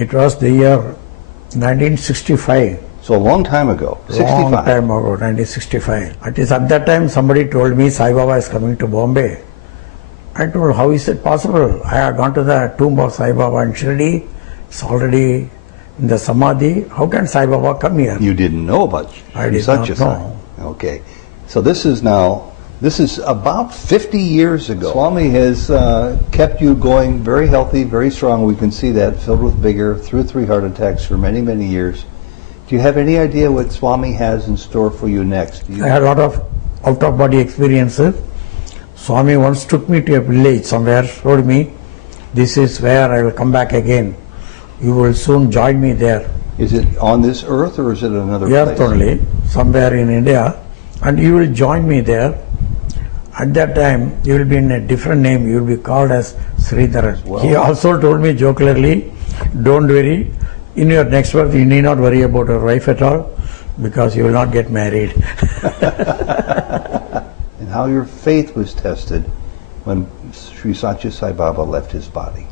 It was the year 1965. So a long time ago, 65. Long time ago, 1965. At that time somebody told me Sai Baba is coming to Bombay. I told, how is it possible? I had gone to the tomb of Sai Baba in Shirdi. It's already in the Samadhi. How can Sai Baba come here? You didn't know about I did not know. Okay. So this is about 50 years ago. Swami has kept you going very healthy, very strong. We can see that, filled with vigor, through 3 heart attacks for many, many years. Do you have any idea what Swami has in store for you next? I had a lot of out-of-body experiences. Swami once took me to a village somewhere, told me, this is where I will come back again. You will soon join me there. Is it on this earth or is it another place? Earth only, somewhere in India. And you will join me there. At that time, you will be in a different name. You will be called as Sridharan. Well, he also told me jocularly, don't worry. In your next birth, you need not worry about your wife at all because you will not get married. And how your faith was tested when Sri Satya Sai Baba left his body.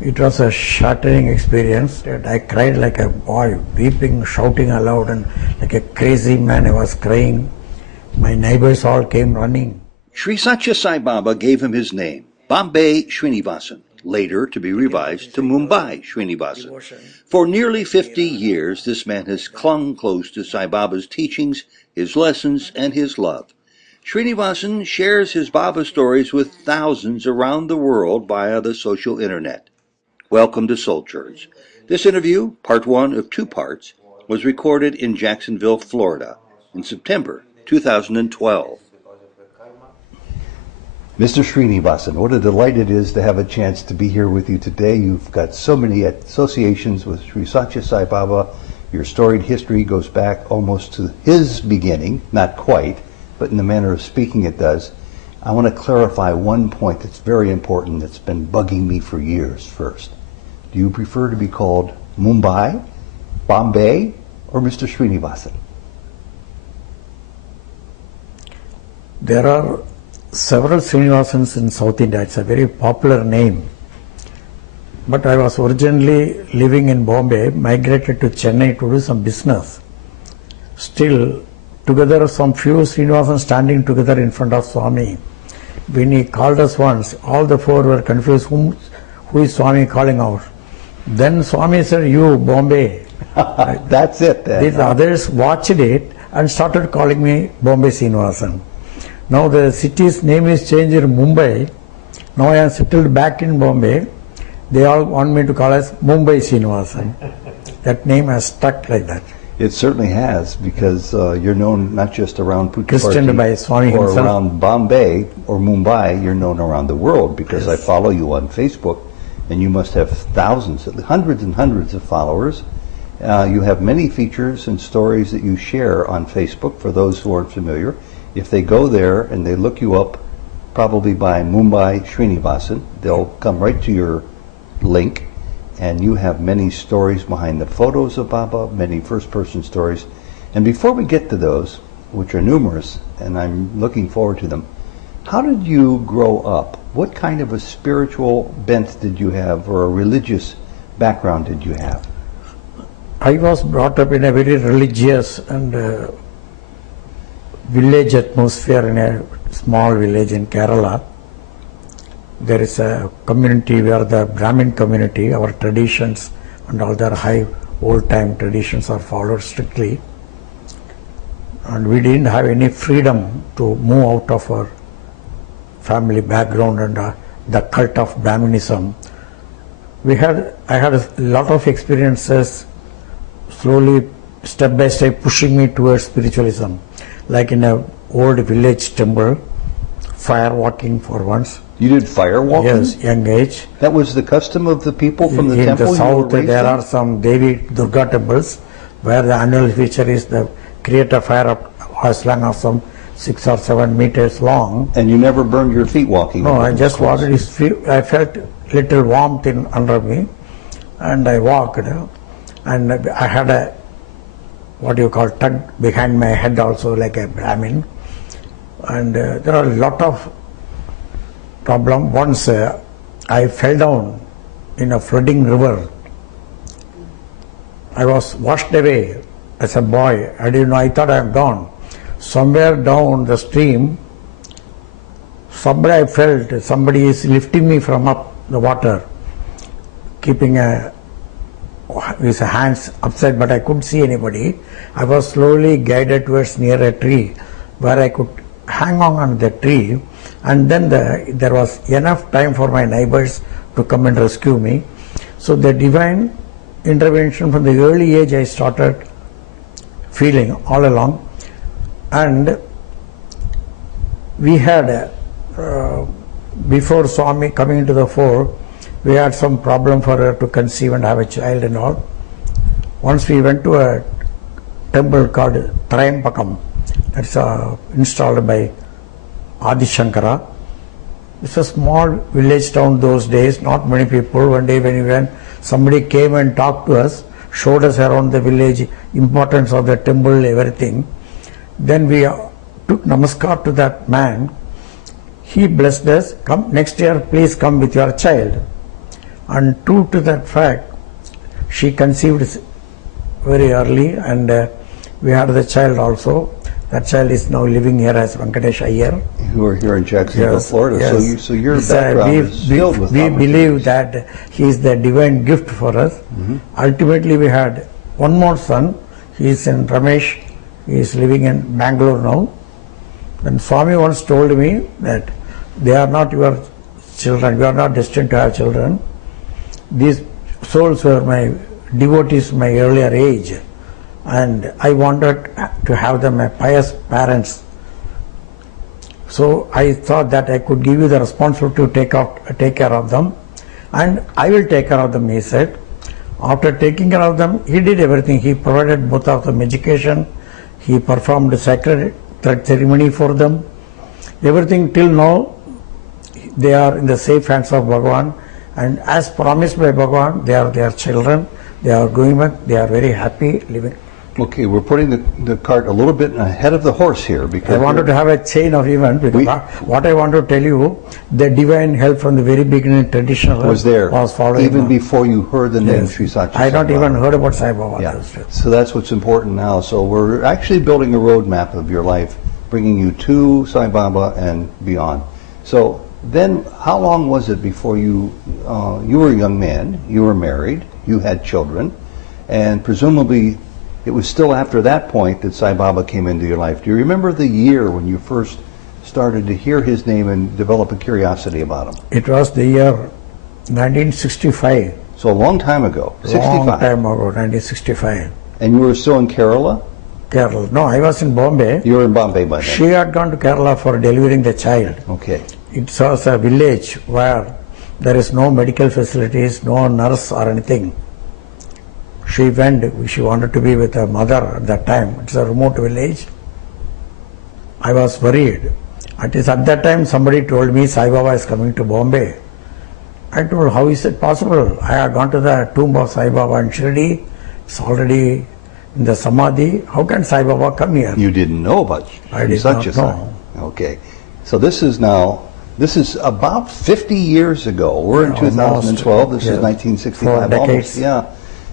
It was a shattering experience. I cried like a boy, weeping, shouting aloud, and like a crazy man I was crying. My neighbors all came running. Sri Satya Sai Baba gave him his name, Bombay Srinivasan, later to be revised to Mumbai Srinivasan. For nearly 50 years, this man has clung close to Sai Baba's teachings, his lessons, and his love. Srinivasan shares his Baba stories with thousands around the world via the social internet. Welcome to Soul Church. This interview, part 1 of 2 parts, was recorded in Jacksonville, Florida, in September 2012. Mr. Srinivasan, what a delight it is to have a chance to be here with you today. You've got so many associations with Sri Satya Sai Baba. Your storied history goes back almost to his beginning, not quite, but in the manner of speaking it does. I want to clarify one point that's very important that's been bugging me for years first. Do you prefer to be called Mumbai, Bombay, or Mr. Srinivasan? There are several Srinivasans in South India. It's a very popular name. But I was originally living in Bombay, migrated to Chennai to do some business. Still, together some few Srinivasans standing together in front of Swami. When he called us once, all the 4 were confused, who is Swami calling out? Then Swami said, you, Bombay. That's it then. The others watched it and started calling me Bombay Srinivasan. Now the city's name is changed in Mumbai. Now I am settled back in Bombay. They all want me to call us Mumbai Srinivasan. That name has stuck like that. It certainly has, because you're known not just around Puttaparthi by Swami or himself. Around Bombay or Mumbai, you're known around the world, because yes. I follow you on Facebook, and you must have thousands, hundreds and hundreds of followers. You have many features and stories that you share on Facebook. For those who aren't familiar, if they go there and they look you up, probably by Mumbai Srinivasan, they'll come right to your link. And you have many stories behind the photos of Baba, many first-person stories. And before we get to those, which are numerous, and I'm looking forward to them, how did you grow up? What kind of a spiritual bent did you have, or a religious background did you have? I was brought up in a very religious and village atmosphere in a small village in Kerala. There is a community where the Brahmin community, our traditions and all their high old-time traditions are followed strictly. And we didn't have any freedom to move out of our family background and the cult of Brahminism. I had a lot of experiences slowly, step by step, pushing me towards spiritualism. Like in a old village temple, fire walking for once. You did fire walking? Yes, young age. That was the custom of the people from the temple? In the south, there are some Devi Durga temples where the annual feature is the create a fire up as long as some 6 or 7 meters long. And you never burned your feet walking? No, I just walked. I felt little warmth under me, and I walked. And I had a what you call tug behind my head also, like a Brahmin. And there are a lot of problems. Once I fell down in a flooding river I was washed away as a boy. I didn't know, I thought I am gone. Somewhere down the stream, I felt somebody is lifting me from up the water, keeping his hands upside, but I couldn't see anybody. I was slowly guided towards near a tree where I could hang on the tree, and then there was enough time for my neighbors to come and rescue me. So the divine intervention from the early age I started feeling all along. And we had, before Swami coming into the fore, we had some problem for her to conceive and have a child and all. Once we went to a temple called Trayambakam, that's installed by Adi Shankara. It's a small village town those days, not many people. One day when we went, somebody came and talked to us, showed us around the village, importance of the temple, everything. Then we took namaskar to that man. He blessed us, come next year, please come with your child. And true to that fact, she conceived very early, and we had the child also. That child is now living here as Venkatesh Iyer. Who are here in Jacksonville, Yes, Florida. yes. So your background is filled with we believe opportunities. that he is the divine gift for us. Ultimately, we had one more son. He is in Ramesh. He is living in Bangalore now. And Swami once told me that they are not your children. You are not destined to have children. These souls were my devotees my earlier age, and I wanted to have them as pious parents. So I thought that I could give you the responsibility to take care of them, and I will take care of them, he said. After taking care of them, he did everything. He provided both of them education. He performed the sacred thread ceremony for them. Everything till now, they are in the safe hands of Bhagavan, and as promised by Bhagavan, they are their children. They are going back. They are very happy living. Okay, we're putting the cart a little bit ahead of the horse here because I wanted to have a chain of events because what I want to tell you, the divine help from the very beginning, traditional was there was following. even before you heard the name Yes. Sri Satya I not Sai even Baba. heard about Sai Baba. Yeah. So that's what's important now. So we're actually building a roadmap of your life, bringing you to Sai Baba and beyond. So then, how long was it before you were a young man, you were married, you had children, and presumably it was still after that point that Sai Baba came into your life. Do you remember the year when you first started to hear his name and develop a curiosity about him? It was the year 1965. So a long time ago, 65. Long time ago, 1965. And you were still in Kerala? Kerala. No, I was in Bombay. You were in Bombay by then. She had gone to Kerala for delivering the child. Okay. It was a village where there is no medical facilities, no nurse or anything. She went, she wanted to be with her mother at that time. It's a remote village. I was worried. At that time somebody told me Sai Baba is coming to Bombay. I told, how is it possible? I had gone to the tomb of Sai Baba in Shirdi. It's already in the Samadhi. How can Sai Baba come here? You didn't know about I did such not a thing. know. Okay. So this is about 50 years ago. We're in Yeah, almost, 2012. This is yeah. 1965. 4 decades. Almost, yeah.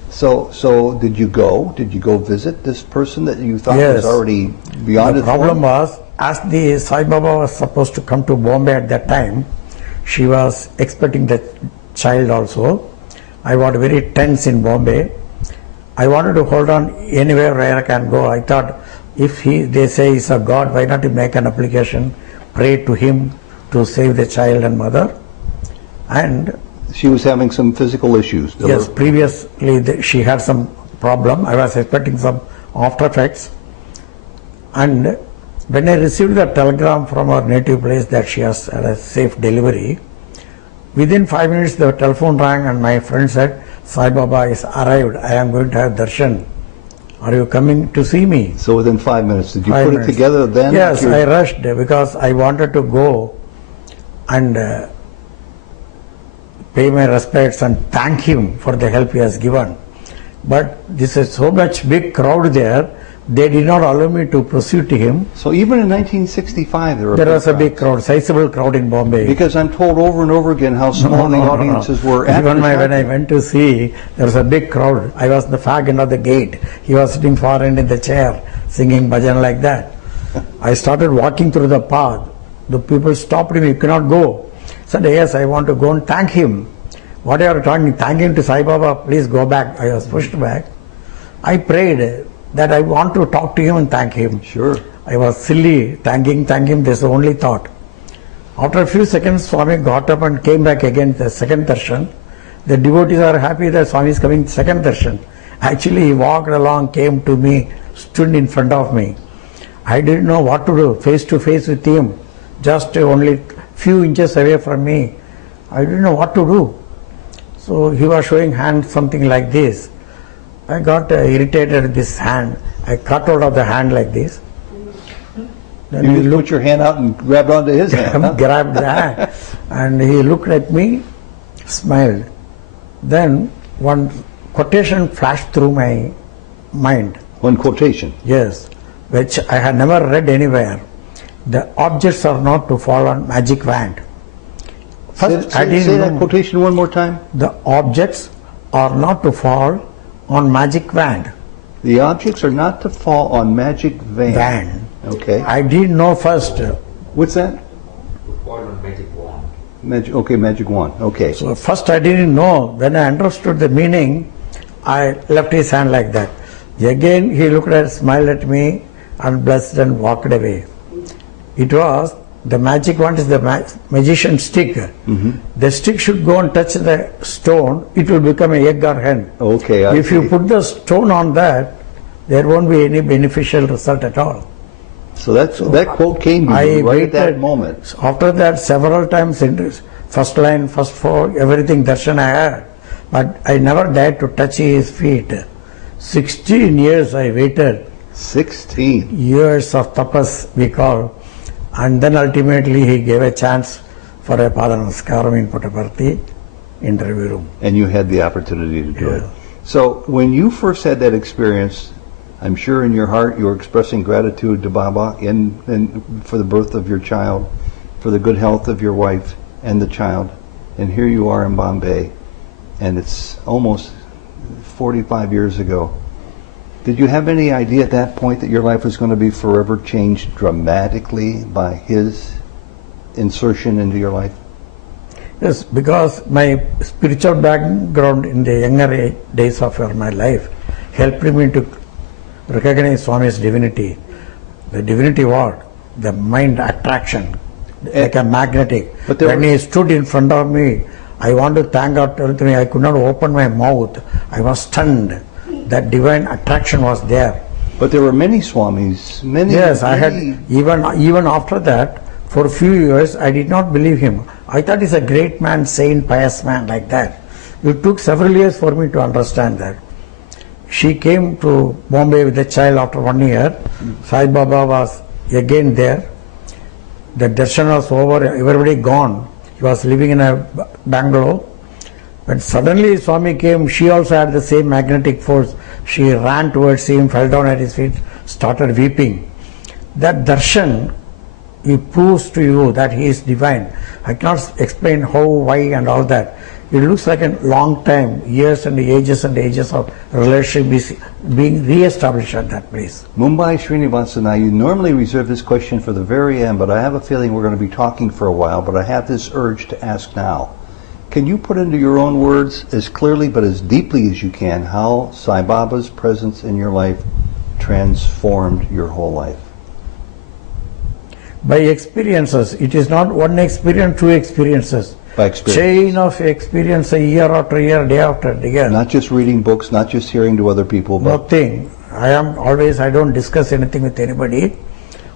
So did you go? Did you go visit this person that you thought was Yes. already beyond The his problem form? was, as the Sai Baba was supposed to come to Bombay at that time, she was expecting the child also. I was very tense in Bombay. I wanted to hold on anywhere where I can go. I thought, if they say he's a God, why not make an application, pray to him to save the child and mother? And She was having some physical issues. yes, previously she had some problem. I was expecting some after effects. And when I received the telegram from her native place that she has had a safe delivery, within 5 minutes the telephone rang and my friend said, Sai Baba is arrived. I am going to have darshan. Are you coming to see me? So within 5 minutes, did you 5 put minutes. it together then? Yes, You- I rushed because I wanted to go and pay my respects and thank him for the help he has given. But this is so much big crowd there. They did not allow me to proceed to him. So even in 1965, There was a big crowd, sizable crowd in Bombay. Because I'm told over and over again how small the audiences were. After Even when I Shanti. went to see, there was a big crowd. I was the fag end of the gate. He was sitting far end in the chair, singing bhajan like that. I started walking through the path. The people stopped me, you cannot go. I said, yes, I want to go and thank him. What are you talking? Thank him to Sai Baba, please go back. I was pushed back. I prayed that I want to talk to him and thank him. Sure. I was silly, thanking, this is the only thought. After a few seconds, Swami got up and came back again, the second darshan. The devotees are happy that Swami is coming second darshan. Actually, he walked along, came to me, stood in front of me. I didn't know what to do, face to face with him, just only few inches away from me. I didn't know what to do. So he was showing hand something like this. I got irritated with this hand. I cut out of the hand like this. Then You he just put your hand out and grabbed onto his hand. Huh? grabbed the hand, and he looked at me, smiled. Then one quotation flashed through my mind. One quotation. Yes, which I had never read anywhere. The objects are not to fall on magic wand. First, I didn't say that know. quotation one more time. The objects are not to fall on magic wand. The objects are not to fall on magic Wand. Okay. I didn't know first. What's that? Fall on magic wand. Magic wand. Okay. So first I didn't know. When I understood the meaning, I left his hand like that. Again he looked at, smiled at me, and blessed and walked away. It was, the magic wand is the magician stick. The stick should go and touch the stone, it will become a egg or hen. Okay. I If you see. put the stone on that, there won't be any beneficial result at all. So that quote came to I you right at that waited. moment. After that, several times, first line, first four, everything darshan I had. But I never dared to touch his feet. 16 years I waited, 16. years of tapas we call. And then ultimately he gave a chance for a Pada Namaskaram in Puttaparthi interview room. And you had the opportunity to do it. Yeah. So when you first had that experience, I'm sure in your heart you were expressing gratitude to Baba and for the birth of your child, for the good health of your wife and the child. And here you are in Bombay, and it's almost 45 years ago. Did you have any idea at that point that your life was going to be forever changed dramatically by his insertion into your life? Yes, because my spiritual background in the younger days of my life helped me to recognize Swami's divinity. The divinity what? The mind attraction, like a magnetic. But there When were- he stood in front of me, I want to thank God, told me I could not open my mouth. I was stunned. That divine attraction was there. But there were many Swamis, many. Yes, I had, many- even after that, for a few years, I did not believe him. I thought he's a great man, saint, pious man, like that. It took several years for me to understand that. She came to Bombay with the child after 1 year. Sai Baba was again there. The darshan was over, everybody gone. He was living in a Bangalore. When suddenly Swami came, she also had the same magnetic force. She ran towards him, fell down at his feet, started weeping. That darshan, he proves to you that he is divine. I cannot explain how, why and all that. It looks like a long time, years and ages of relationship being re-established at that place. Mumbai Srinivasana, you normally reserve this question for the very end, but I have a feeling we're going to be talking for a while, but I have this urge to ask now. Can you put into your own words, as clearly but as deeply as you can, how Sai Baba's presence in your life transformed your whole life? By experiences, it is not one experience, two experiences. By experience. Chain of experience, year after year, day after day. Not just reading books, not just hearing to other people, but Nothing. I don't discuss anything with anybody.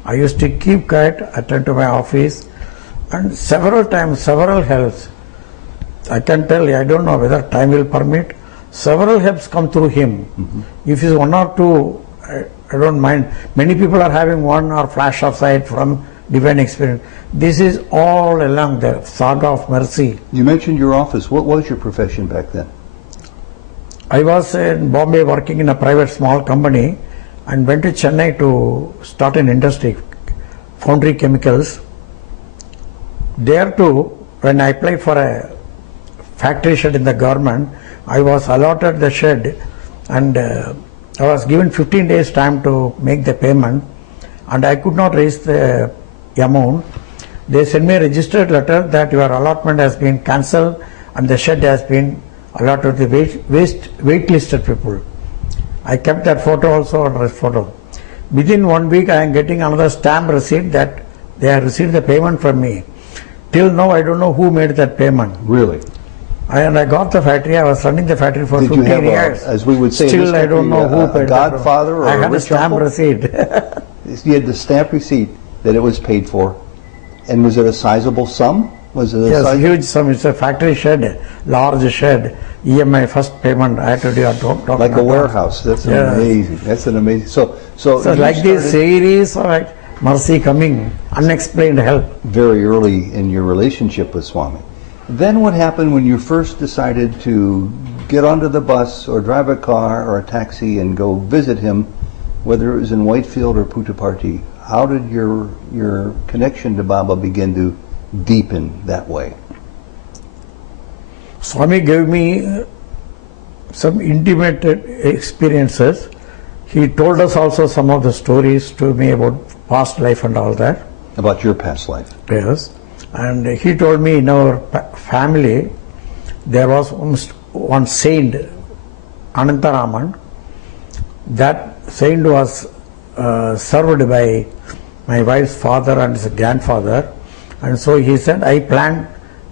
I used to keep quiet, attend to my office, and several times, several helps. I can tell you, I don't know whether time will permit. Several helps come through him. If it's one or two, I don't mind. Many people are having one or flash of sight from divine experience. This is all along the saga of mercy. you mentioned your office. What was your profession back then? I was in Bombay working in a private small company. and went to Chennai to start an industry, Foundry Chemicals. There too, when I applied for a factory shed in the government, I was allotted the shed, and I was given 15 days time to make the payment, and I could not raise the amount. They sent me a registered letter that your allotment has been cancelled and the shed has been allotted to the waitlisted people. I kept that photo also on this photo. Within 1 week I am getting another stamp receipt that they have received the payment from me. Till now I don't know who made that payment. Really? And I got the factory, I was running the factory for Did you 15 have, years. as we would say in Still this I don't country, know who a paid godfather or I a had a rich stamp uncle? receipt. You had the stamp receipt that it was paid for. And was it a sizable sum? Was it a Yes, sizable? huge sum. It's a factory shed, large shed. EMI first payment I had to do at Like a warehouse. That's Yeah. amazing. That's an amazing. So So you like this started series of like mercy coming, unexplained help. very early in your relationship with Swami. Then what happened when you first decided to get onto the bus or drive a car or a taxi and go visit him, whether it was in Whitefield or Puttaparthi? How did your connection to Baba begin to deepen that way? Swami gave me some intimate experiences. He told us also some of the stories to me about past life and all that. About your past life? Yes. And he told me in our family there was one saint, Anantaraman. That saint was served by my wife's father and his grandfather, and so he said, I planned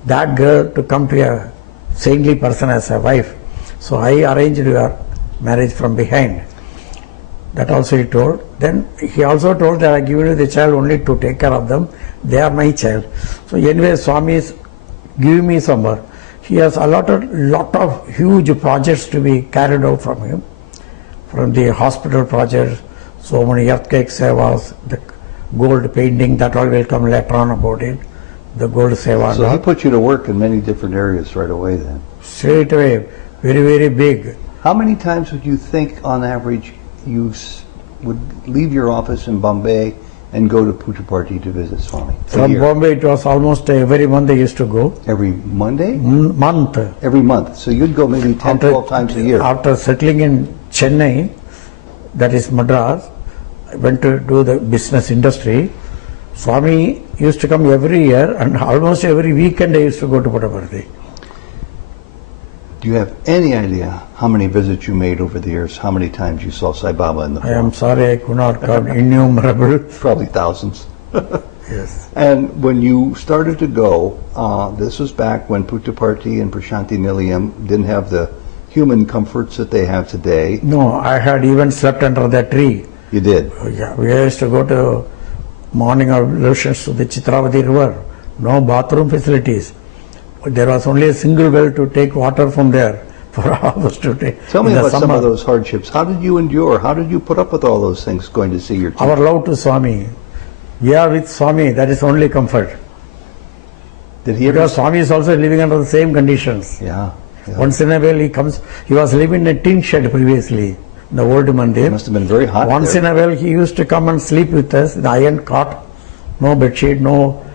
that girl to come to a saintly person as a wife, so I arranged your marriage from behind. That also he told. Then he also told that I give you the child only to take care of them, they are my child. So anyway, Swami is giving me some work. He has allotted lot of huge projects to be carried out from him, from the hospital projects, so many earthquake sevas, the gold painting, that all will come later on about it, the gold seva. So he put you to work in many different areas right away then. Straight away, very, very big. How many times would you think on average you would leave your office in Bombay and go to Puttaparthi to visit Swami? A From year? Bombay, it was almost every month I used to go. Every Monday? Month. Every month. So you'd go maybe 10, 12 times a year. After settling in Chennai, that is Madras, I went to do the business industry. Swami used to come every year, and almost every weekend I used to go to Puttaparthi. Do you have any idea how many visits you made over the years? How many times you saw Sai Baba in the I am forest? sorry, I could not count, innumerable. Probably thousands. Yes. And when you started to go, this was back when Puttaparthi and Prashanti Nilayam didn't have the human comforts that they have today. No, I had even slept under that tree. You did. Yeah, we used to go to morning ablutions to the Chitravati river. No bathroom facilities. There was only a single well to take water from there for all of us to take. Tell me in the about some summer. of those hardships. How did you endure? How did you put up with all those things going to see your teacher? Our love to Swami. We are with Swami, that is only comfort. Did he ever? Because Swami is also living under the same conditions. Yeah. yeah. Once in a while he comes, he was living in a tin shed previously, in the old It mandir. must have been very hot Once there. in a while he used to come and sleep with us, in the iron cot, no bedsheet, no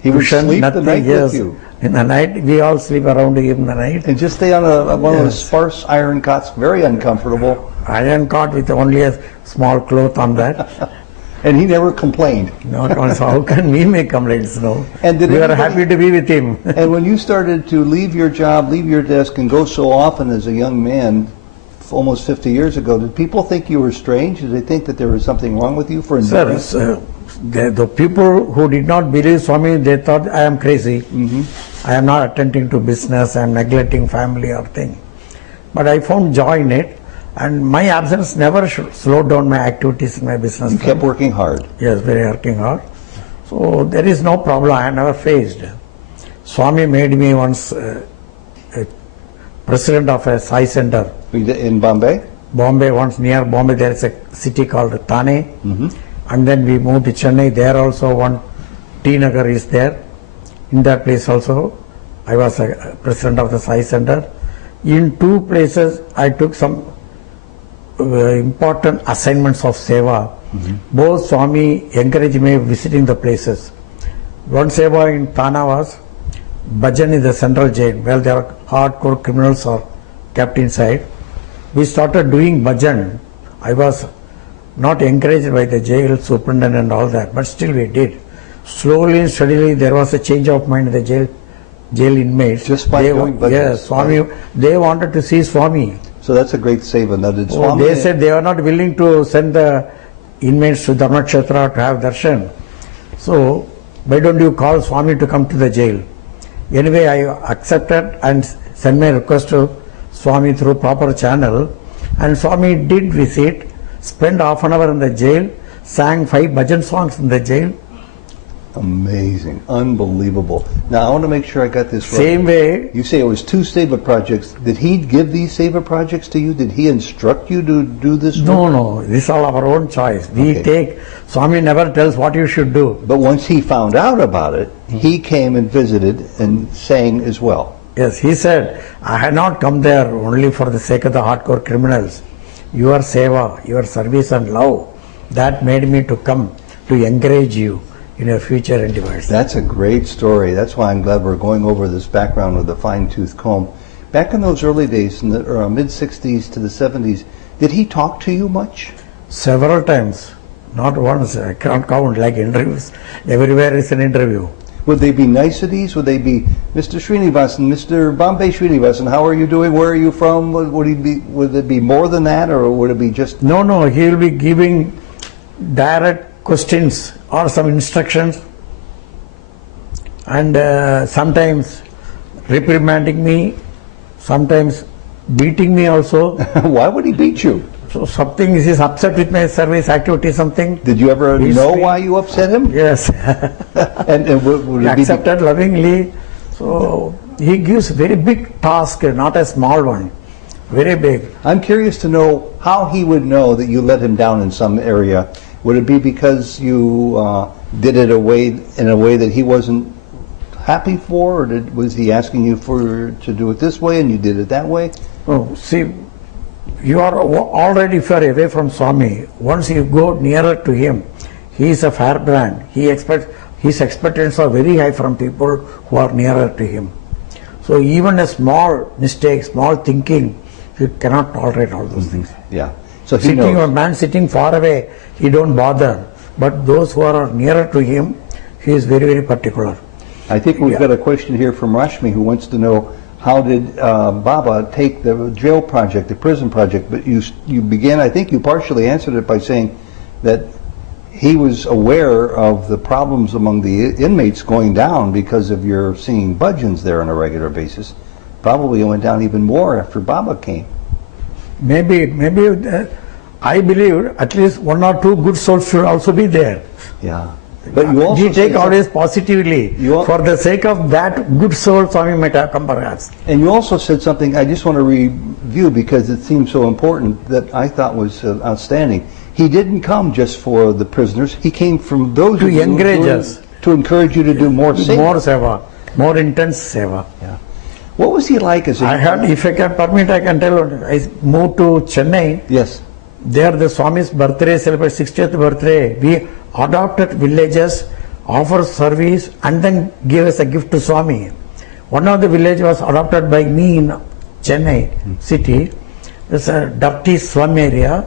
He would cushion, sleep the nothing. night Yes. with you. In the night, we all sleep around him in the night. And just stay on one of those Yes. sparse iron cots, very uncomfortable. Iron cot with only a small cloth on that. And he never complained. No, so how can we make complaints? No. And did we are anybody- happy to be with him. And when you started to leave your job, leave your desk, and go so often as a young man, almost 50 years ago, did people think you were strange? Did they think that there was something wrong with you for Sir, enduring? the people who did not believe Swami, they thought I am crazy. Mm-hmm. I am not attending to business, I am neglecting family or thing. But I found joy in it, and my absence never slowed down my activities in my business. You kept working hard. Yes, very working hard. So there is no problem, I never faced. Swami made me once a president of a Sai center. In Bombay? Bombay, once near Bombay there is a city called Thane. Mm-hmm. And then we moved to Chennai, there also one T Nagar is there. In that place also, I was a president of the Sai Center. In two places, I took some important assignments of seva. Both Swami encouraged me visiting the places. One seva in Thana was bhajan in the central jail, where there are hardcore criminals are kept inside. We started doing bhajan. I was not encouraged by the jail superintendent and all that, but still we did. Slowly and steadily there was a change of mind in the jail inmates. Just by doing bhajans. Yes, Swami, they wanted to see Swami. So that's a great seva. Now, did Swami... They said they are not willing to send the inmates to Dharmakshetra to have darshan. So, why don't you call Swami to come to the jail? Anyway, I accepted and sent my request to Swami through proper channel. And Swami did visit, spent half an hour in the jail, sang 5 bhajan songs in the jail. Amazing. Unbelievable. Now, I want to make sure I got this right. Same way, You say it was 2 seva projects. Did he give these seva projects to you? Did he instruct you to do this? no, this is all our own choice. We Okay. take, Swami never tells what you should do. But once he found out about it, he came and visited and sang as well. Yes, he said, I had not come there only for the sake of the hardcore criminals. Your seva, your service and love, that made me to come to encourage you in your future endeavors. That's a great story. That's why I'm glad we're going over this background with a fine-tooth comb. Back in those early days, in the mid-60s to the 70s, did he talk to you much? Several times, not once, I can't count, like interviews. Everywhere is an interview. Would they be niceties? Would they be, Mr. Srinivasan, Mr. Bombay Srinivasan, how are you doing? Where are you from? Would it be more than that, or would it be just... No, he will be giving direct questions or some instructions, and sometimes reprimanding me, sometimes beating me also. Why would he beat you? So something is upset with my service activity, something. Did you ever He's know been- why you upset him? Yes. And would it be... Accepted lovingly. So he gives very big task, not a small one. Very big. I'm curious to know how he would know that you let him down in some area. Would it be because you did it in a way that he wasn't happy for, or was he asking you to do it this way and you did it that way? Oh, see, you are already far away from Swami. Once you go nearer to him, he is a firebrand. His expectations are very high from people who are nearer to him. So even a small mistake, small thinking, he cannot tolerate all those things. Yeah. So he A knows. man sitting far away, he don't bother. But those who are nearer to him, he is very, very particular. I think we've Yeah. got a question here from Rashmi who wants to know, how did Baba take the jail project, the prison project? But you began, I think you partially answered it by saying that he was aware of the problems among the inmates going down because of your singing bhajans there on a regular basis. Probably it went down even more after Baba came. Maybe I believe at least 1 or 2 good souls should also be there. Yeah. But you also We take said always positively. For the sake of that good soul, Swami might have come perhaps. and you also said something I just want to review because it seems so important that I thought was outstanding. He didn't come just for the prisoners. He came from those To of you encourage doing- us. to encourage you to do more seva. More seva, more intense seva. Yeah. What was he like as a... I had, if I can permit, I can tell. I moved to Chennai. Yes. There the Swami's birthday, celebrate 60th birthday. We adopted villages, offer service, and then gave us a gift to Swami. One of the village was adopted by me in Chennai city. It's a dirty slum area,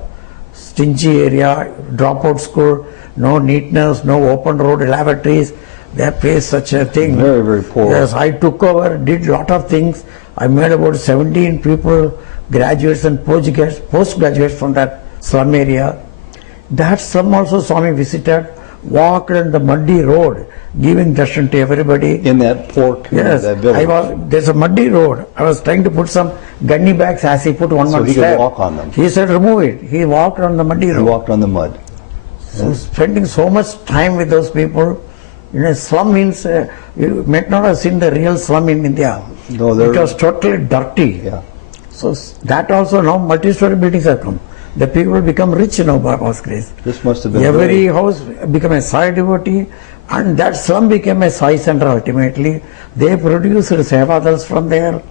stingy area, dropout school, no neatness, no open road lavatories. They face such a thing. Very, very poor. Yes, I took over, did lot of things. I made about 17 people, graduates and postgraduates from that slum area. That slum also Swami visited, walked on the muddy road, giving darshan to everybody. In that poor community, Yes, that village. there's a muddy road. I was trying to put some gunny bags as he put one So he could step. walk on them. He said remove it. He walked on the muddy He road. walked on the mud. So spending so much time with those people. In a slum means, you might not have seen the real slum in India. No, It was totally dirty. Yeah. So that also now multi-story buildings have come. The people become rich now by Baba's grace. This must have been Every very- house became a Sai devotee, and that slum became a Sai center ultimately. They produced sevadals from there.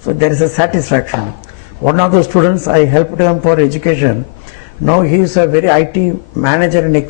So there is a satisfaction. One of the students, I helped him for education. Now he is a very IT manager in a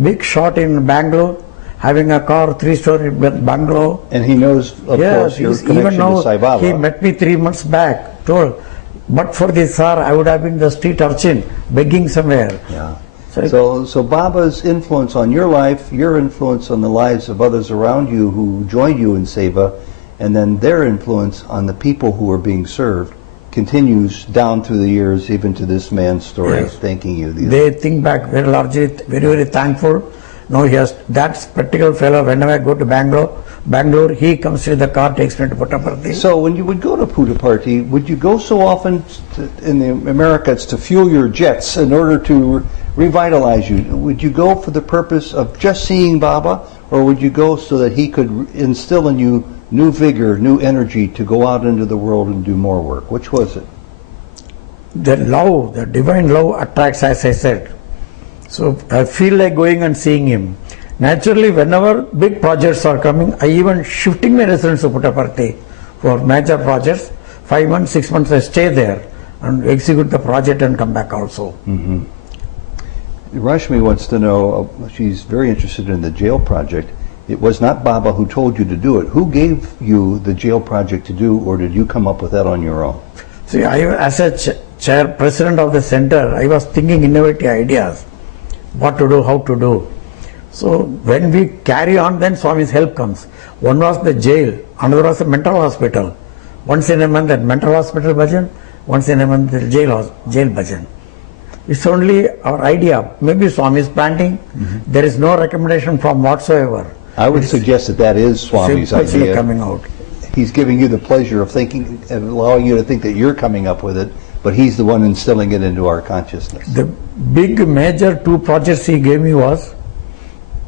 big shot in Bangalore, having a car, 3-story bungalow. And he knows, of course, your even connection to now Sai Baba. he met me 3 months back, told, but for this sir, I would have been the street urchin, begging somewhere. Yeah. So, So Baba's influence on your life, your influence on the lives of others around you who joined you in Seva, and then their influence on the people who are being served continues down through the years, even to this man's story, Yes. thanking you. they think back very largely, very, very thankful. Now he has, that particular fellow, whenever I go to Bangalore, he comes with the car, takes me to Puttaparthi. So when you would go to Puttaparthi, would you go so often in the Americas to fuel your jets in order to revitalize you? Would you go for the purpose of just seeing Baba, or would you go so that he could instill in you new vigor, new energy to go out into the world and do more work? Which was it? The love, the divine love attracts, as I said. So I feel like going and seeing him. Naturally, whenever big projects are coming, I even shifting my residence to Puttaparthi for major projects. 5 months, 6 months, I stay there and execute the project and come back also. Rashmi wants to know, she's very interested in the jail project. It was not Baba who told you to do it. Who gave you the jail project to do, or did you come up with that on your own? See, as a chair president of the center, I was thinking innovative ideas, what to do, how to do. So when we carry on, then Swami's help comes. One was the jail, another was the mental hospital. Once in a month, that mental hospital bhajan, once in a month, the jail bhajan. It's only our idea. Maybe Swami is planting. There is no recommendation from whatsoever. I would suggest that that is Swami's Simply idea. coming out. He's giving you the pleasure of thinking and allowing you to think that you're coming up with it, but he's the one instilling it into our consciousness. The big major 2 projects he gave me was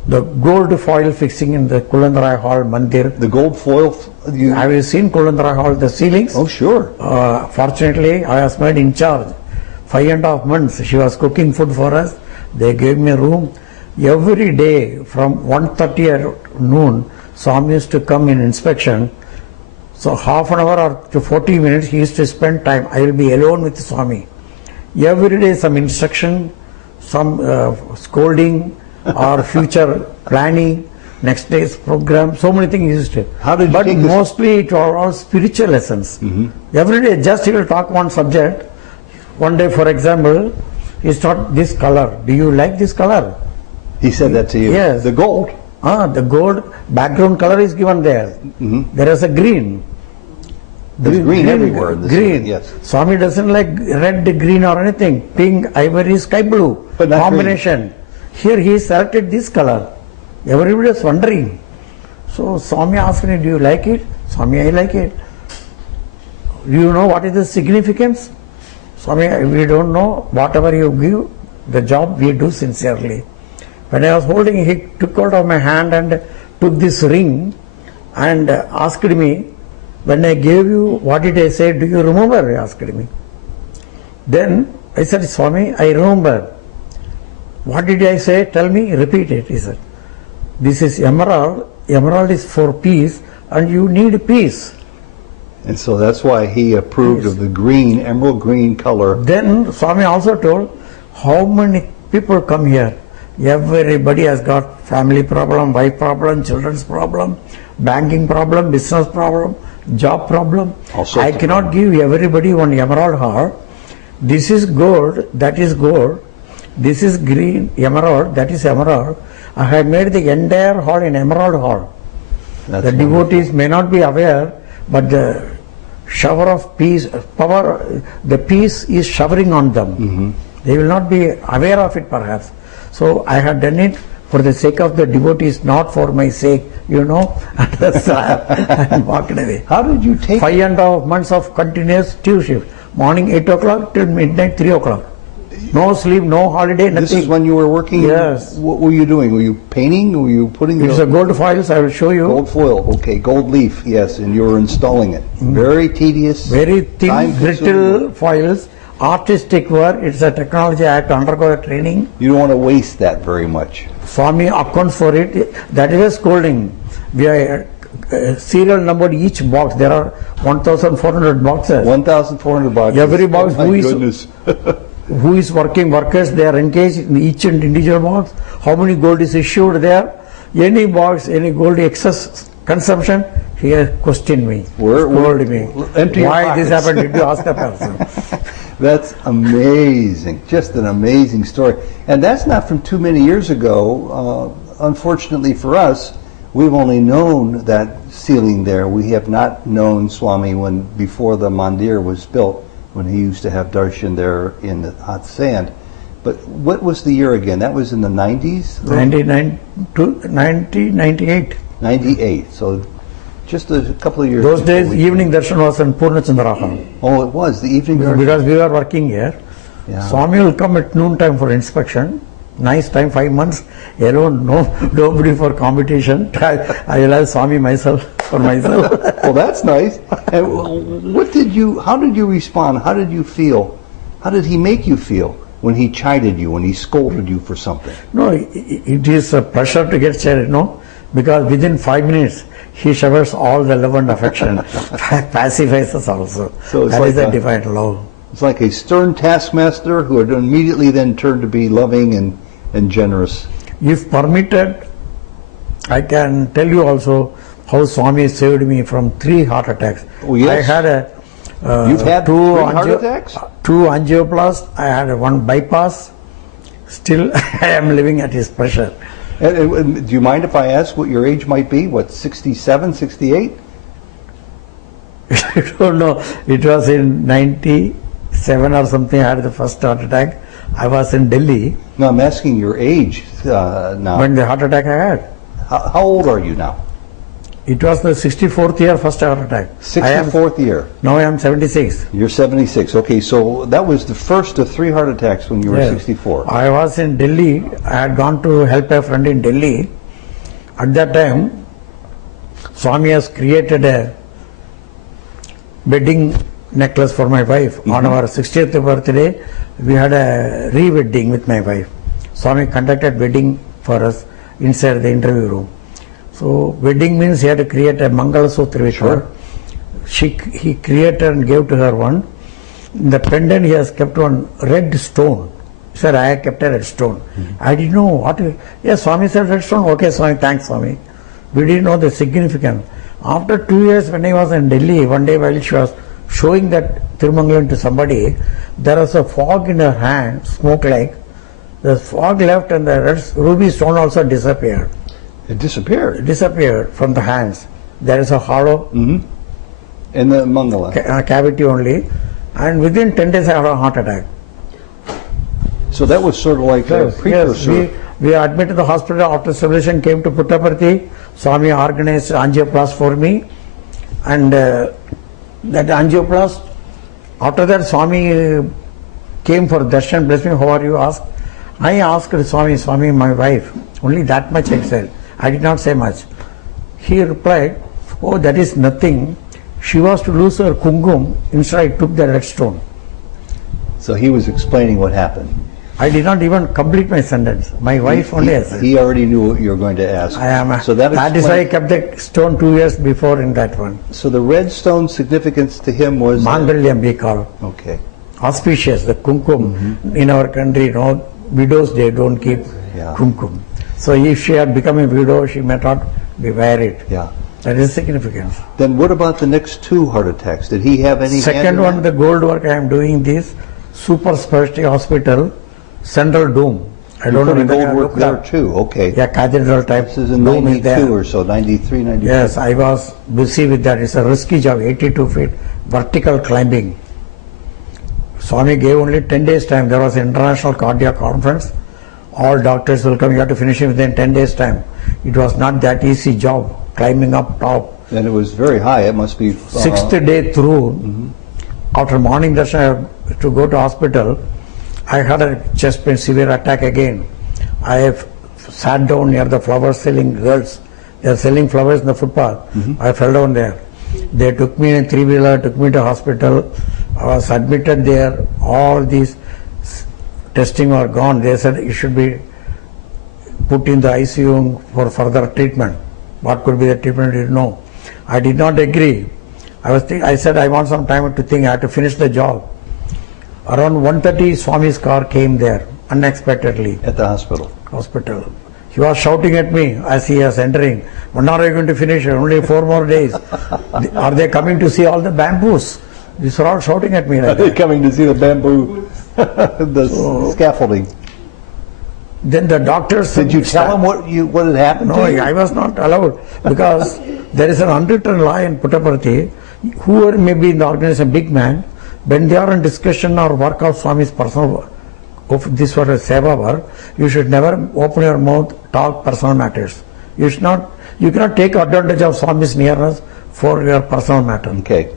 the gold foil fixing in the Kulandrai Hall Mandir. The gold foil, Have you seen Kulandrai Hall, the ceilings? oh sure. Fortunately, I was made in charge. 5.5 months, she was cooking food for us. They gave me a room. Every day from 1:30 at noon, Swami used to come in inspection. So half an hour or to 40 minutes, he used to spend time. I will be alone with Swami. Every day some instruction, some scolding or future planning, next day's program, so many things he used to. How did you but take this- mostly it was all spiritual lessons. Every day just he will talk one subject. One day, for example, he taught this color. Do you like this color? He said that to you. Yes. The gold. The gold background color is given there. There is a green. There's green everywhere in this Green. one, yes. Swami doesn't like red, green or anything. Pink, ivory, sky blue But not combination. Here he selected this color. Everybody was wondering. So Swami asked me, do you like it? Swami, I like it. Do you know what is the significance? Swami, we don't know. Whatever you give, the job we do sincerely. When I was holding, he took out of my hand and took this ring and asked me, when I gave you, what did I say? Do you remember? He asked me. Then I said, Swami, I remember. What did I say? Tell me, repeat it. He said, this is emerald. Emerald is for peace and you need peace. And so that's why he approved Yes. of the green, emerald green color. Then Swami also told, how many people come here? Everybody has got family problem, wife problem, children's problem, banking problem, business problem, job problem. All sorts I of cannot give everybody one emerald heart. This is gold, that is gold. This is green, emerald, that is emerald. I have made the entire hall in emerald hall. That's The wonderful. devotees may not be aware, but the shower of peace, power, the peace is showering on them. They will not be aware of it perhaps. So I have done it for the sake of the devotees, not for my sake, you know. And that's I walked away. How did you take 5.5 months of continuous 2 shifts. Morning 8 o'clock till midnight 3 o'clock. No sleep, no holiday, nothing. This is when you were working? Yes. What were you doing? Were you painting? Were you putting It's the a gold foils, I will show you. gold foil? Okay, gold leaf, yes, and you were installing it. Very tedious. Very thin, time-consuming brittle work. foils, artistic work. It's a technology I have to undergo a training. You don't want to waste that very much. Swami accounts for it. That is a scolding. We are serial numbered each box. There are 1,400 boxes. 1,400 boxes. Every box, Oh my who is- goodness. Who is working workers, they are engaged in each and individual box. How many gold is issued there? Any box, any gold excess consumption, he has questioned me, told me. empty your Why this pockets. happened? Did you ask the person? That's amazing. Just an amazing story. And that's not from too many years ago. Unfortunately for us, we've only known that ceiling there. We have not known Swami when before the mandir was built, when he used to have darshan there in the hot sand. But what was the year again? That was in the 90s? 1998. 98. So just a couple of years. Those before days, we- evening darshan was in Purnachandraha. Oh, it was the evening. Because we were working here. Yeah. Swami will come at noon time for inspection. Nice time, 5 months. Alone, nobody for competition. I will have Swami myself, for myself. Well, that's nice. And how did you respond? How did you feel? How did he make you feel when he chided you, when he scolded you for something? No, it is a pleasure to get charity, no? Because within 5 minutes, he showers all the love and affection, pacifies us also. So it's That like is the a- divine love. It's like a stern taskmaster who had immediately then turned to be loving and generous. If permitted, I can tell you also how Swami saved me from 3 heart attacks. Oh, yes? I had a You've had 2 3 heart attacks? 2 angioplasts. I had 1 bypass. Still, I am living at his pressure. And do you mind if I ask what your age might be? What, 67, 68? I don't know. It was in 97 or something. I had the first heart attack. I was in Delhi No, I'm asking your age now. when the heart attack I had. How old are you now? It was the 64th year first heart attack. I am, 64th year. now I am 76. You're 76. Okay, so that was the first of 3 heart attacks when you were Yes. 64. I was in Delhi. I had gone to help a friend in Delhi. At that time, Swami has created a wedding necklace for my wife. On our 60th birthday, we had a re-wedding with my wife. Swami conducted wedding for us inside the interview room. So wedding means he had to create a Mangala Sutra with her. He created and gave to her one. In the pendant he has kept one red stone. He said, I have kept a red stone. I didn't know what. Yes, Swami said red stone. Okay, Swami, thanks, Swami. We didn't know the significance. After 2 years, when I was in Delhi, one day while she was showing that Tirumangalam to somebody, there was a fog in her hand, smoke like. The fog left and the red ruby stone also disappeared. It disappeared. Disappeared from the hands. There is a hollow In the Mangala. cavity only. And within 10 days I had a heart attack. So that was sort of like a Yes, precursor. we admitted to the hospital after celebration, came to Puttaparthi. Swami organized angioplast for me. And that angioplast, after that Swami came for darshan, bless me, how are you, asked. I asked Swami, my wife, only that much I said. I did not say much. He replied, oh, that is nothing. She was to lose her kungum, instead I took the red stone. So he was explaining what happened. I did not even complete my sentence. My wife only has said. He already knew what you were going to ask. I am. So that is why I explains- kept the stone 2 years before in that one. So the red stone's significance to him was Mangalyam we call. okay. Auspicious, the kumkum. In our country, widows they don't keep Yeah. kumkum. So if she had become a widow, she may not be wear it. Yeah. That is significance. Then what about the next 2 heart attacks? Did he have any hand Second in one, that? the gold work I am doing this super specialty hospital, Central Dome. I You're don't know putting whether you gold have work looked there up. too. Okay. Yeah, cathedral type This is in dome is there. 92 or so, 93, 94. Yes, I was busy with that. It's a risky job, 82 feet, vertical climbing. Swami gave only 10 days time. There was an international cardiac conference. All doctors will come. You have to finish it within 10 days time. It was not that easy job, climbing up top. And it was very high. It must be. Sixth day through, after morning darshan to go to hospital, I had a chest pain, severe attack again. I have sat down near the flower selling girls. They are selling flowers in the footpath. I fell down there. They took me in a 3-wheeler, took me to hospital. I was admitted there. All these testing were gone. They said you should be put in the ICU for further treatment. What could be the treatment? No. I did not agree. I said I want some time to think. I had to finish the job. Around 1:30, Swami's car came there unexpectedly. At the hospital. He was shouting at me as he was entering. When are you going to finish? Only 4 more days. Are they coming to see all the bamboos? These are all shouting at me like They're that. coming to see the bamboo, the scaffolding. Then the doctors. Did you tell him what had happened No, to you? I was not allowed because there is an unwritten law in Puttaparthi. Whoever may be in the organization, big man, when they are in discussion or work of Swami's personal work, if this were a seva work, you should never open your mouth, talk personal matters. You cannot take advantage of Swami's nearness for your personal matter. Okay.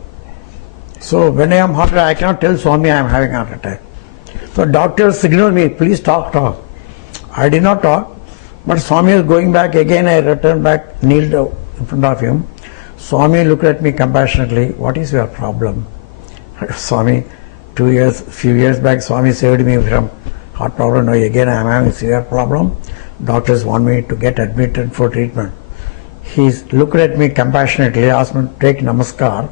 So when I am heart attack, I cannot tell Swami I am having heart attack. So doctors signal me, please talk. I did not talk, but Swami is going back again. I returned back, kneeled in front of him. Swami looked at me compassionately. What is your problem? Swami, few years back, Swami saved me from heart problem. Now again I am having a severe problem. Doctors want me to get admitted for treatment. He looked at me compassionately, asked me to take namaskar.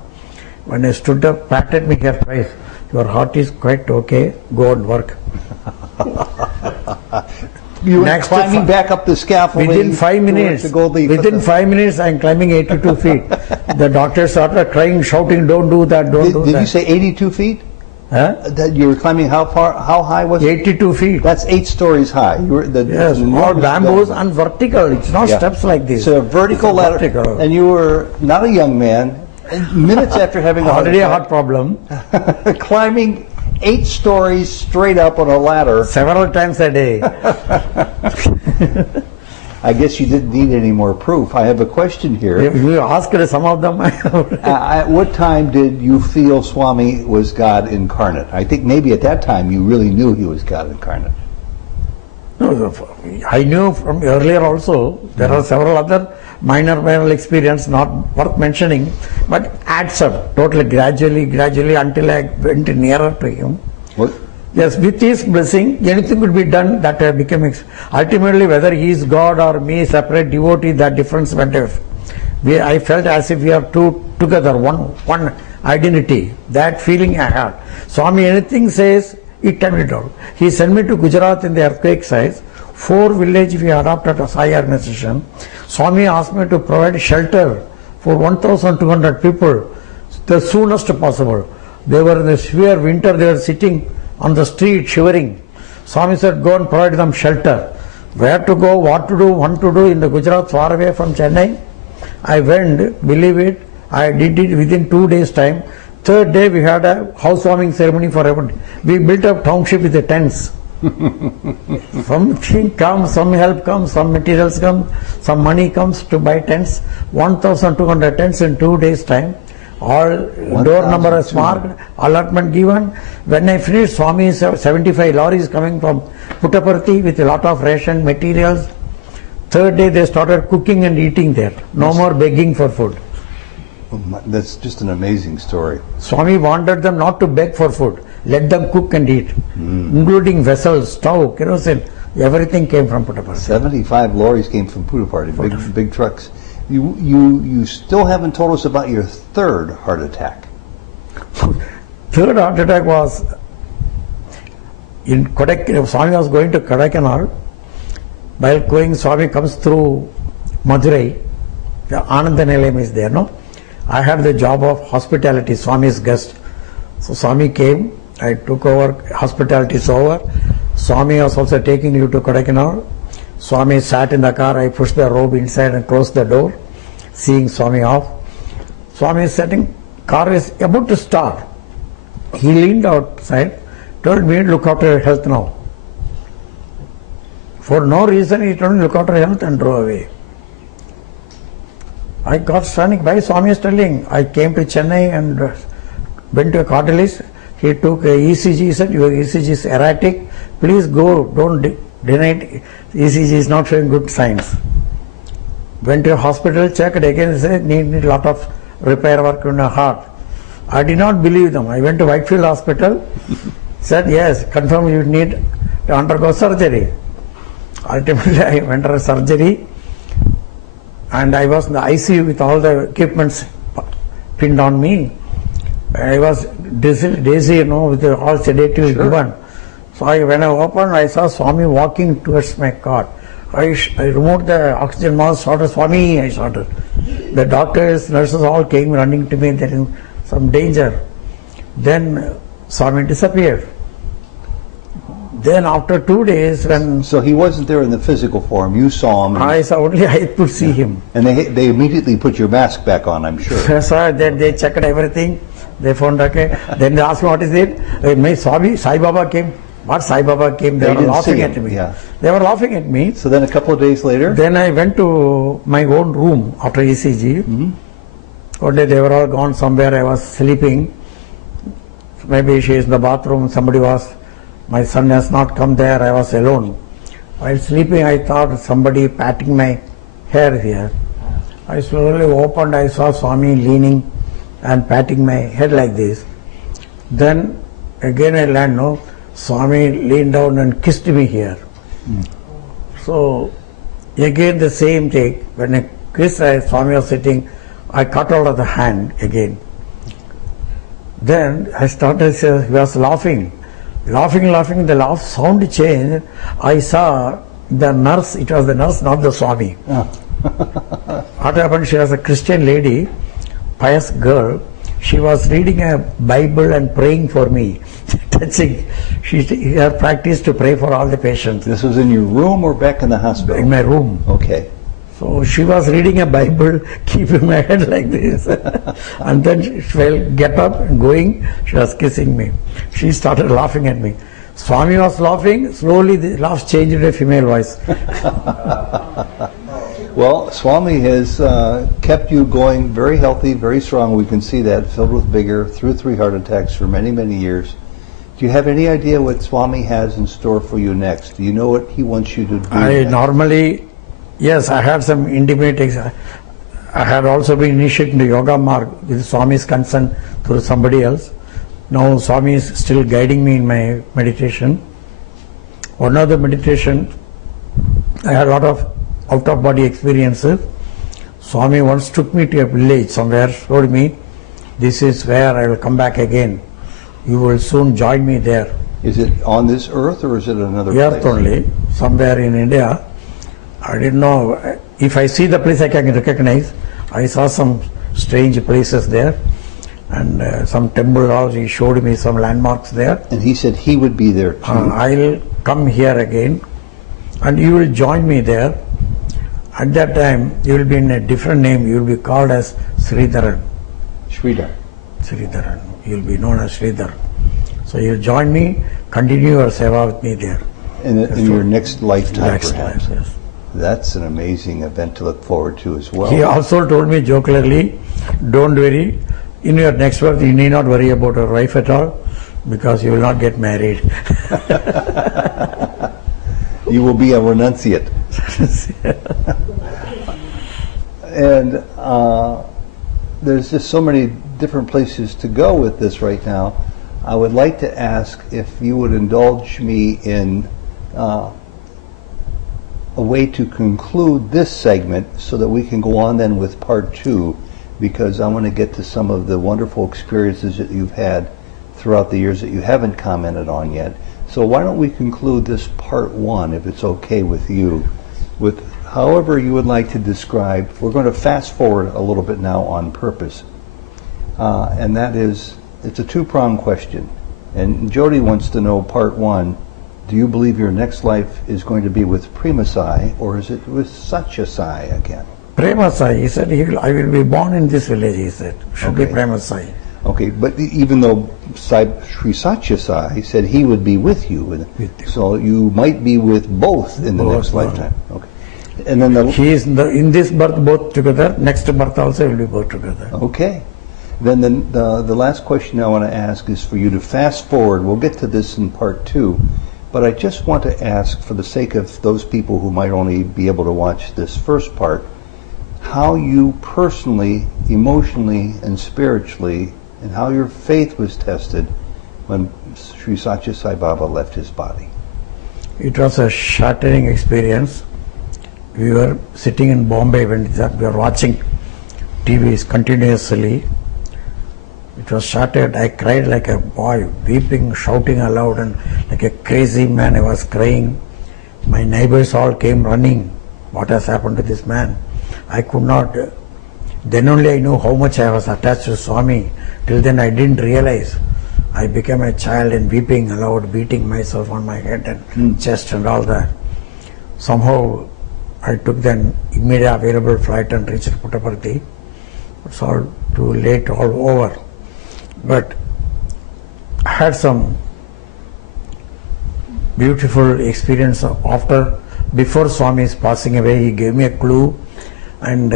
When I stood up, patted me here twice. Your heart is quite okay. Go and work. You were Next climbing to- back up the scaffolding. Within 5 minutes, to go the- within 5 minutes, I am climbing 82 feet. The doctor started crying, shouting, "Don't do that! Don't do Did that!" you say 82 feet? Huh? That you were climbing how far? How high was it? 82 feet. That's 8 stories high. You were Yes, all enormous bamboos building. and vertical. It's not Yeah. steps like this. It's a vertical It's a ladder, vertical. and you were not a young man. And minutes after having a heart Already a attack, heart problem. climbing 8 stories straight up on a ladder. Several times a day. I guess you didn't need any more proof. I have a question here. If you asked some of them, At what time did you feel Swami was God incarnate? I think maybe at that time you really knew he was God incarnate. No, I knew from earlier also. There are several other minor experience not worth mentioning, but adds up totally gradually until I went nearer to him. What? Yes, with his blessing, anything could be done that became ultimately whether he is God or me, separate devotee, that difference went off. I felt as if we are two together, one identity. That feeling I had. Swami anything says, it can be done. He sent me to Gujarat in the earthquake sites. 4 villages we adopted a Sai organization. Swami asked me to provide shelter for 1,200 people the soonest possible. They were in the severe winter, they were sitting on the street shivering. Swami said, go and provide them shelter. Where to go, what to do, when to do in the Gujarat far away from Chennai. I went, believe it, I did it within 2 days time. 3rd day we had a housewarming ceremony for everyone. We built a township with the tents. Something comes, some help comes, some materials come, some money comes to buy tents. 1,200 tents in 2 days time. All door number is marked, allotment given. When I finished, Swami 75 lorries coming from Puttaparthi with a lot of ration materials. 3rd day they started cooking and eating there. No more begging for food. That's just an amazing story. Swami wanted them not to beg for food. Let them cook and eat, including vessels, stove, kerosene. Everything came from Puttaparthi. 75 lorries came from Puttaparthi, big trucks. You still haven't told us about your 3rd heart attack. 3rd heart attack was in Kodaikanal. Swami was going to Kodaikanal. While going, Swami comes through Madurai. The Ananda Nilayam is there, no? I had the job of hospitality, Swami's guest. So Swami came, I took over, hospitality is over. Swami was also taking you to Kodaikanal. Swami sat in the car, I pushed the robe inside and closed the door, seeing Swami off. Swami is sitting, car is about to start. He leaned outside, told me, look after your health now. For no reason, he told me, look after your health and drove away. I got standing by, Swami is telling, I came to Chennai and went to a cardiologist. He took a ECG, he said, your ECG is erratic, please go, don't deny it. ECG is not showing good signs. Went to a hospital, checked again, said, need a lot of repair work in the heart. I did not believe them. I went to Whitefield Hospital, said, yes, confirm you need to undergo surgery. Ultimately, I went for surgery. and I was in the ICU with all the equipments pinned on me. I was dizzy, with all sedatives given. So when I opened, I saw Swami walking towards my cot. I removed the oxygen mask, shouted, "Swami," I shouted. The doctors, nurses all came running to me, there is some danger. Then Swami disappeared. Then after 2 days, when So he wasn't there in the physical form. You saw him, I saw, only I could see him. and they immediately put your mask back on, I'm sure. So then they checked everything. They found okay. Then they asked me, "What is it?" My Swami, Sai Baba came. What Sai Baba came? They were didn't laughing see at him, me. yeah. They were laughing at me. So then a couple of days later, Then I went to my own room after ECG. One day they were all gone somewhere. I was sleeping. Maybe she is in the bathroom. Somebody was. My son has not come there. I was alone. While sleeping, I thought somebody patting my hair here. I slowly opened. I saw Swami leaning and patting my head like this. Then again I learned, no, Swami leaned down and kissed me here. So again the same thing. When I kissed, Swami was sitting, I cut out of the hand again. Then I started, he was laughing, the laugh sound changed. I saw the nurse, it was the nurse, not the Swami. What happened, she was a Christian lady, pious girl. She was reading a Bible and praying for me, touching. Her practice to pray for all the patients this was in your room or back in the hospital? in my room. Okay. So she was reading a Bible, keeping my head like this. And then she get up and going, she was kissing me. She started laughing at me. Swami was laughing, slowly the laugh changed to a female voice. Well, Swami has kept you going very healthy, very strong. We can see that, filled with vigor, through 3 heart attacks for many, many years. Do you have any idea what Swami has in store for you next? Do you know what he wants you to do? I next? normally, yes, I had some intimate, I had also been initiated into Yoga Marg with Swami's consent through somebody else. Now Swami is still guiding me in my meditation. One of the meditation, I had a lot of out-of-body experiences. Swami once took me to a village somewhere, showed me, this is where I will come back again. You will soon join me there. Is it on this earth or is it another Earth place? only, somewhere in India. I didn't know. If I see the place, I can recognize. I saw some strange places there, and some temple also. He showed me some landmarks there. And he said he would be there too. I'll come here again, and you will join me there. At that time, you will be in a different name. You will be called as Sridharan. Sridhar. Sridharan. You will be known as Sridhar. So you will join me, continue your seva with me there. In your next lifetime, Next perhaps. life, yes. That's an amazing event to look forward to as well. He also told me jokingly, don't worry, in your next birth you need not worry about your wife at all because you will not get married. You will be a renunciate. And there's just so many different places to go with this right now. I would like to ask if you would indulge me in a way to conclude this segment so that we can go on then with part 2, because I want to get to some of the wonderful experiences that you've had throughout the years that you haven't commented on yet. So why don't we conclude this part 1, if it's okay with you, with however you would like to describe. We're going to fast forward a little bit now on purpose. And that is, it's a 2-pronged question. And Jody wants to know, part 1, do you believe your next life is going to be with Prema Sai, or is it with Satya Sai again? Prema Sai, he said, I will be born in this village, he said. Should be Okay. Prema Sai. Okay, but even though Sri Satya Sai said he would be with you, With you. so you might be with both in the Both, next no. lifetime. Okay. And then the He is in this birth both together, next birth also will be both together. okay. Then the last question I want to ask is for you to fast forward. We'll get to this in part 2, but I just want to ask, for the sake of those people who might only be able to watch this first part, how you personally, emotionally, and spiritually, and how your faith was tested when Sri Satya Sai Baba left his body. It was a shattering experience. we were sitting in Bombay when we were watching TVs continuously. It was shattered. I cried like a boy, weeping, shouting aloud, and like a crazy man I was crying. My neighbors all came running. What has happened to this man? I could not. Then only I knew how much I was attached to Swami. Till then I didn't realize. I became a child and weeping aloud, beating myself on my head and chest and all that. Somehow I took the immediate available flight and reached Puttaparthi. It's all too late, all over. But I had some beautiful experience before Swami's passing away. He gave me a clue, and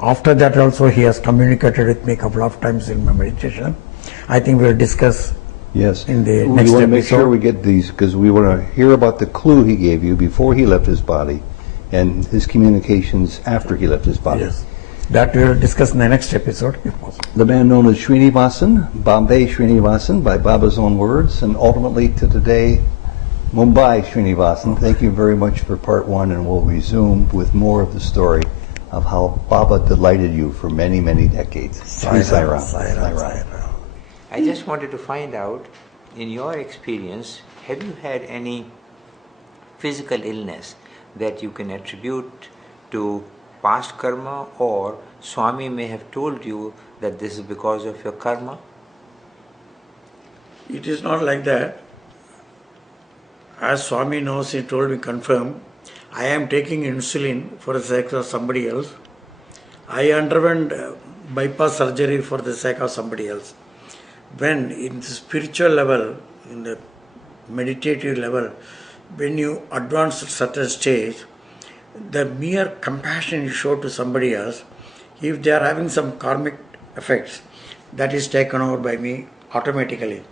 after that also he has communicated with me a couple of times in my meditation. I think we'll discuss Yes. in the we next want to make episode. sure we get these because we want to hear about the clue he gave you before he left his body and his communications after he left his body. Yes. That we will discuss in the next episode if possible. The man known as Srinivasan, Bombay Srinivasan, by Baba's own words, and ultimately to today, Mumbai Srinivasan. Thank you very much for part one, and we'll resume with more of the story of how Baba delighted you for many, many decades. Sri Sai Ram. Sai Ram. I just wanted to find out, in your experience, have you had any physical illness that you can attribute to past karma, or Swami may have told you that this is because of your karma? It is not like that. As Swami knows, he told me, confirm, I am taking insulin for the sake of somebody else. I underwent bypass surgery for the sake of somebody else. When in the spiritual level, in the meditative level, when you advance to certain stage, the mere compassion you show to somebody else, if they are having some karmic effects, that is taken over by me automatically.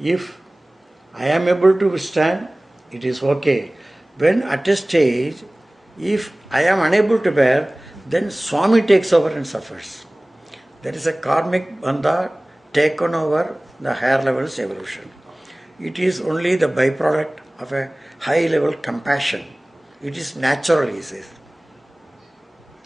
If I am able to withstand, it is okay. When at a stage, if I am unable to bear, then Swami takes over and suffers. There is a karmic bandha taken over the higher levels evolution. It is only the byproduct of a high level compassion. It is natural, he says.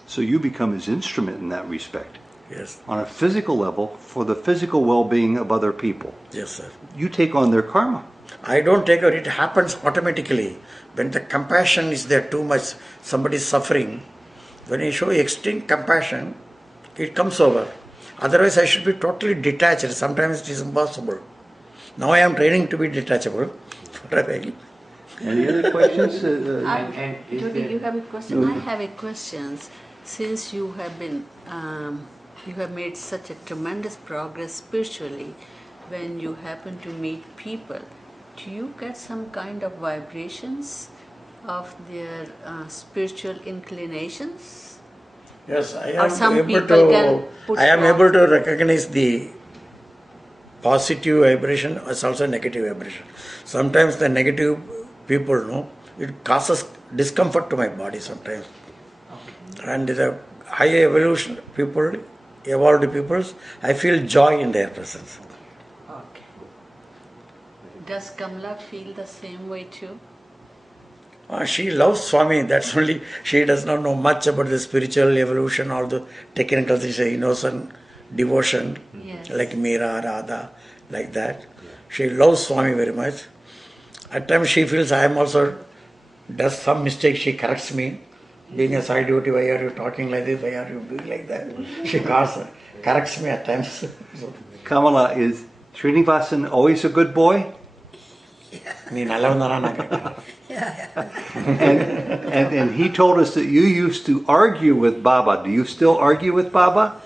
So you become his instrument in that respect. Yes. On a physical level, for the physical well-being of other people. Yes, sir. You take on their karma. I don't take it, it happens automatically. When the compassion is there too much, somebody is suffering, when I show extreme compassion, it comes over. Otherwise I should be totally detached. Sometimes it is impossible. Now I am training to be detachable. Any other questions? Jyoti, you have a question? I have a question. Since you have been, you have made such a tremendous progress spiritually, when you happen to meet people, do you get some kind of vibrations of their spiritual inclinations? Yes, I Or am some able people can to. put I am off- able to recognize the positive vibration as also negative vibration. Sometimes the negative people, it causes discomfort to my body sometimes. And the high evolution people, evolved peoples, I feel joy in their presence. Okay. Does Kamala feel the same way too? She loves Swami, that's only, she does not know much about the spiritual evolution or the technical things, innocent devotion, Yes. like Meera, Radha, like that. She loves Swami very much. At times she feels I am also, does some mistake, she corrects me. Being a side duty, why are you talking like this, why are you doing like that? She corrects me at times. So, Kamala, is Srinivasan always a good boy? And he told us that you used to argue with Baba. Do you still argue with Baba?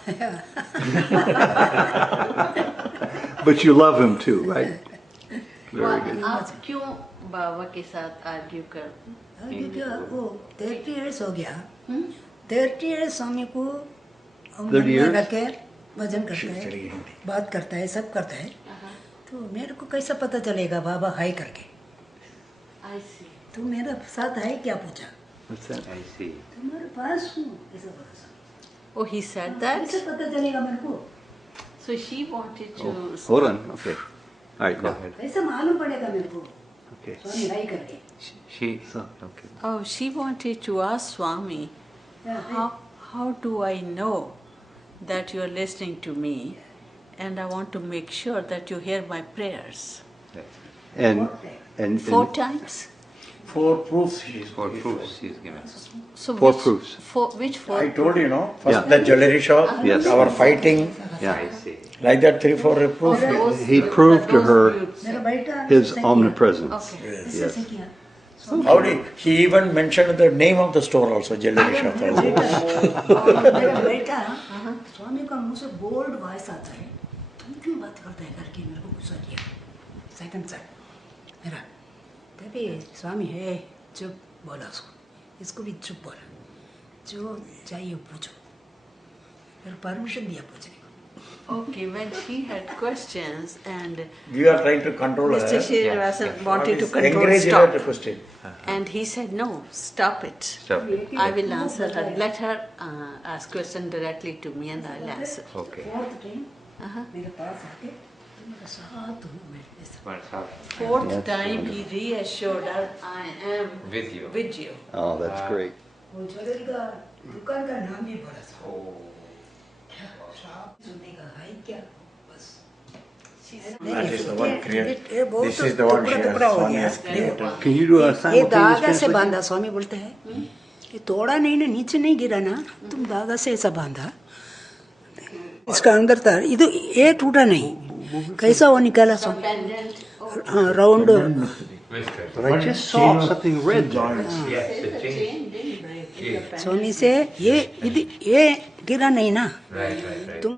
But you love him too, right? Very good. आप क्यों बाबा के साथ argue करते? वो 30 years हो गया 30 years स्वामी को 30 मन में years? रख के भजन करता है बात करता है सब करता है तो मेरे को कैसा पता चलेगा बाबा हाय करके I see. तू मेरा साथ है क्या पूछा What's that? I see. तुम्हारे पास हूँ ऐसा बोला Oh, he said that? कैसे पता चलेगा मेरे को So she wanted to... Hold on. Okay. All right, go ahead. कैसे मालूम पड़ेगा मेरे को Okay. स्वामी हाय करके She So- okay. Oh, she wanted to ask Swami, how do I know that you are listening to me, and I want to make sure that you hear my prayers. And 4 times? 4 proofs she is. For proofs she is given. So 4 proofs. Which 4? I told you, no? First Yeah. the jewelry shop, Yes. our fighting, Yeah. I see. like that 3-4 proofs. He proved to her मेरा बेटा his ऐसे किया। omnipresence. Okay. ऐसे ऐसे किया। How did he even mentioned the name of the store also, jewelry shop also. मेरा बेटा स्वामी का मुंह से बोल्ड वॉइस आता है, तुम क्यों बात करते हैं करके मेरे को गुस्सा किया। सेकंड साइड मेरा तभी स्वामी है चुप बोला इसको भी चुप बोला, जो चाहिए पूछो, फिर परमिशन दिया पूछने को। Okay, when she had questions and You are trying to control her. Mr. Srinivasan wanted to control, Encourage her stop. to question. And he said, no, stop it. Stop it. I will answer her. Let her ask question directly to me and I'll answer. Okay. Fourth time मेरे पास आके तुम मेरे साथ हो, मैं ऐसा But how- 4th time he reassured her, I am With you. with you. Oh, that's great. वो jewellery का दुकान का नाम भी बोला था। सुनने का है क्या बस। That is the one created. ये बहुत This is the one she टुकड़ा has, हो Swami गया। has created. Can you do a ये simultaneous धागा से translation? बांधा, स्वामी बोलते हैं ये तोड़ा नहीं ना, नीचे नहीं गिरा ना, तुम धागा से ऐसा बांधा, इसका अंदर था, ये टूटा नहीं, कैसा वो निकाला स्वामी? हाँ round. But I just saw something red there. Yes, the change. स्वामी से ये गिरा नहीं ना, Right. तुम